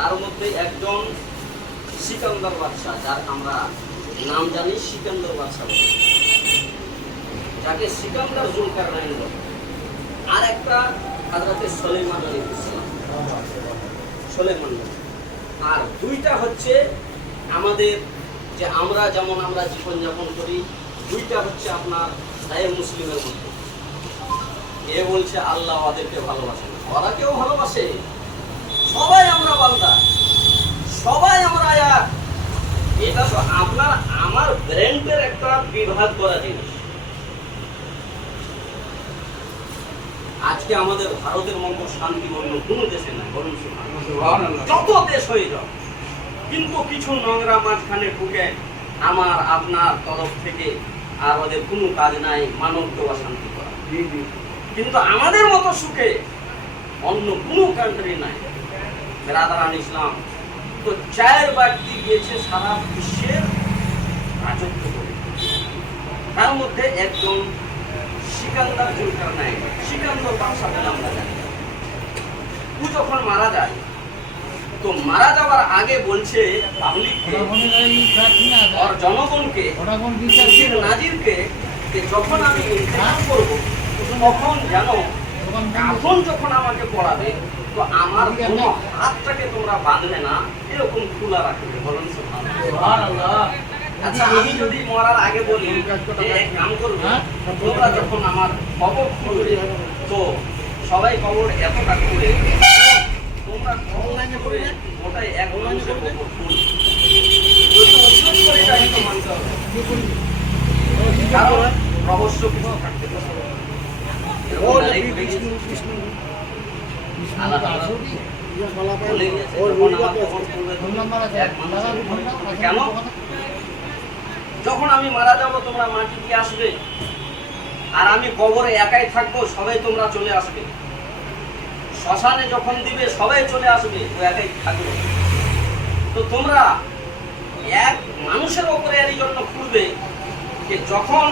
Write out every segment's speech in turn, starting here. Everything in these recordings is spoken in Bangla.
তার মধ্যে একজন সিকান্দার বাদশাহ, যার আমরা নাম জানি সিকান্দার বাদশাহ, যাকে সিকান্দার জুলকারনাইন বলে। আর একটা হযরতে সুলাইমান আলাইহিস সালাম, সুলাইমান। আর দুইটা হচ্ছে আমাদের যে আমরা যেমন আমরা জীবনযাপন করি, দুইটা হচ্ছে আপনার সাহিহ মুসলিমের মধ্যে। এ বলছে আল্লাহ ওদেরকে ভালোবাসে না, ওরা কেউ ভালোবাসে, সবাই আমরা বান্দা, সবাই আমরা এক। এটা তো আপনার আমার ব্রেনের একটা বিভাগ করা জিনিস। আজকে আমাদের ভারতের মতো শান্তি অন্য কোনো দেশে নাই, বরং যত দেশ হয়ে যাও, কিন্তু কিছু নোংরা মাঝখানে ঢুকে আমার আপনার তরফ থেকে আর ওদের কোনো কাজ নাই মানবকে অশান্তি করা। কিন্তু আমাদের মতো সুখে অন্য কোনো কান্ট্রি নাই। বেরাদারান ইসলাম তো 4 ব্যক্তি গিয়েছে সারা বিশ্বের রাজত্ব করে, তার মধ্যে একজন সিকান্দার জুলকারনাইন, সিকান্দার বাদশা বলে আমরা জানি। ও যখন মারা যায়, তো মারা যাওয়ার আগে বলছে পাবলিককে, আর জনগণকে, নাজিরকে, যে যখন আমি ইন্তেকাল করব তখন যেন কাফন যখন আমাকে পড়াবে তো আমার কোনো হাতটাকে তোমরা বাঁধবে না, এরকম খোলা রাখবে। বলুন সুবহানাল্লাহ। আচ্ছা, আমি যদি মরার আগে বলি এক কাম করবে, তোমরা যখন আমার কবর খুঁড়বে তো সবাই কবর এতটা করে তোমরা কবর করে ওটাই এক মানুষের কবর খুঁড়বে। যদি ওষুধ করে যাই তো মানতে হবে, কারণ রহস্য কিছু থাকতে পারে। কেন যখন আমি মারা যাবো তোমরা মাটিতে আসবে, আর আমি কবরে একাই থাকবো, সবাই তোমরা চলে আসবে। শ্মশানে যখন দিবে সবাই চলে আসবে, ও একাই থাকবে। তো তোমরা এক মানুষের ওপরে এর জন্য খুঁড়বে যে যখন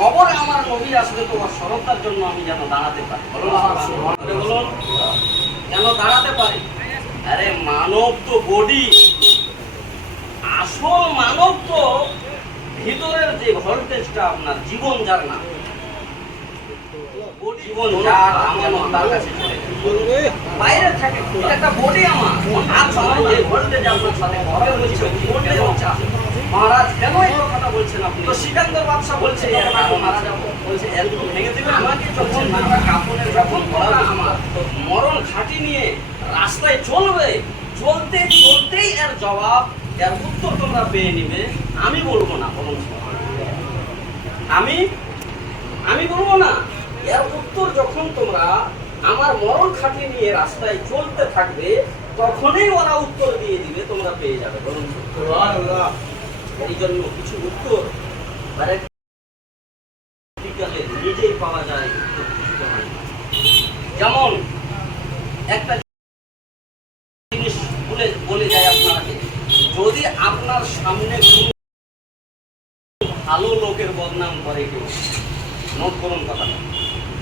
কবরে আমার নবী আসবে তোমার সরলতার জন্য আমি যেন দাঁড়াতে পারি। বলুন যেন দাঁড়াতে পারি। আরে মানব তো বডি, আসল মানব তো ভিতরের যে ভোল্টেজটা আপনার জীবন যার না, জীবন যার আমানত তার কাছে চলে বাইরে থাকে, একটা বডি আমার আত্মা, যে ভোল্টেজ আপনার সাথে ঘরে বসে ভোল্টেজ হচ্ছে। মহারাজ কেন এই কথাটা বলছেন আপনি? তো সিকান্দার বাদশা বলছে মারা যাবো, বলছে একদম ভেঙে দেবে আমাকে। যখন আমরা কাপড়ের যখন পড়া আমার মরণ খাটি নিয়ে রাস্তায় চলবে, চলতে চলতেই এর জবাব, এর উত্তর তোমরা পেয়ে নিবে। আমি বলবো না, বলুন আমি বলবো না। এর উত্তর যখন তোমরা আমার মরণ খাটি নিয়ে রাস্তায় চলতে থাকবে, তখনই ওরা উত্তর দিয়ে দিবে, তোমরা পেয়ে যাবে। বলুন সুবহানাল্লাহ। এই জন্য কিছু উত্তর নিজেই পাওয়া যায়, যেমন একটা জিনিস বলে যায় আপনাকে, যদি আপনার সামনে কোনো ভালো লোকের বদনাম করে কেউ, নোট করুন কথাটা,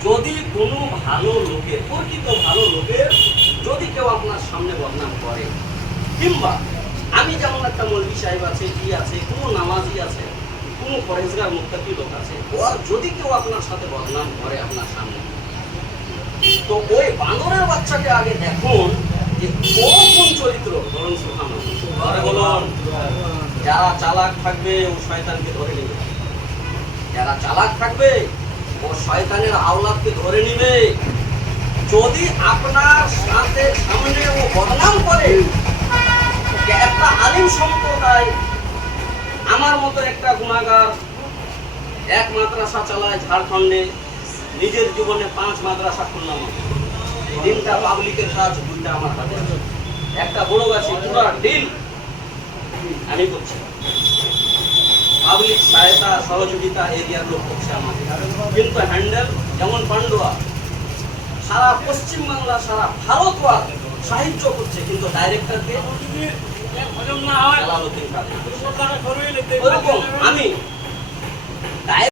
যদি কোনো ভালো লোকের, প্রকৃত ভালো লোকের যদি কেউ আপনার সামনে বদনাম করে, কিংবা আমি যেমন একটা মৌলভী সাহেব আছে, কি আছে, কোনো নামাজি আছে, কোনো পরেজগার মুত্তাকি লোক আছে, ওর যদি কেউ আপনার সাথে বদনাম করে আপনার সামনে, তো ওই বানরের বাচ্চাকে আগে দেখুন যে ও কোন চরিত্র। বলুন সুবহানাল্লাহ। বলুন যারা চালাক থাকবে ও শয়তানকে ধরে নেবে, যারা চালাক থাকবে ও শয়তানের আওলাদকে ধরে নিবে। যদি আপনার সাথে সামনে ও বদনাম করে, একটা আলিম সম্প্রদায় আমার মতো একটা গুনাহগার এক মাদ্রাসা চালায় ঝাড়খণ্ডে, নিজের জীবনে 5 মাদ্রাসা খুললাম, 3টা পাবলিকের কাজ, 2টা আমার হাতে, একটা বড় গাছে পুরা ডিল আমি করছি, পাবলিক সহায়তা সহযোগিতা এরিয়ার লোক করছে আমাকে, কিন্তু হ্যান্ডেল যেমন পান্ডুয়া সারা পশ্চিমবাংলা সারা ভারত সাহায্য করছে, কিন্তু ডাইরেক্টরকে আমি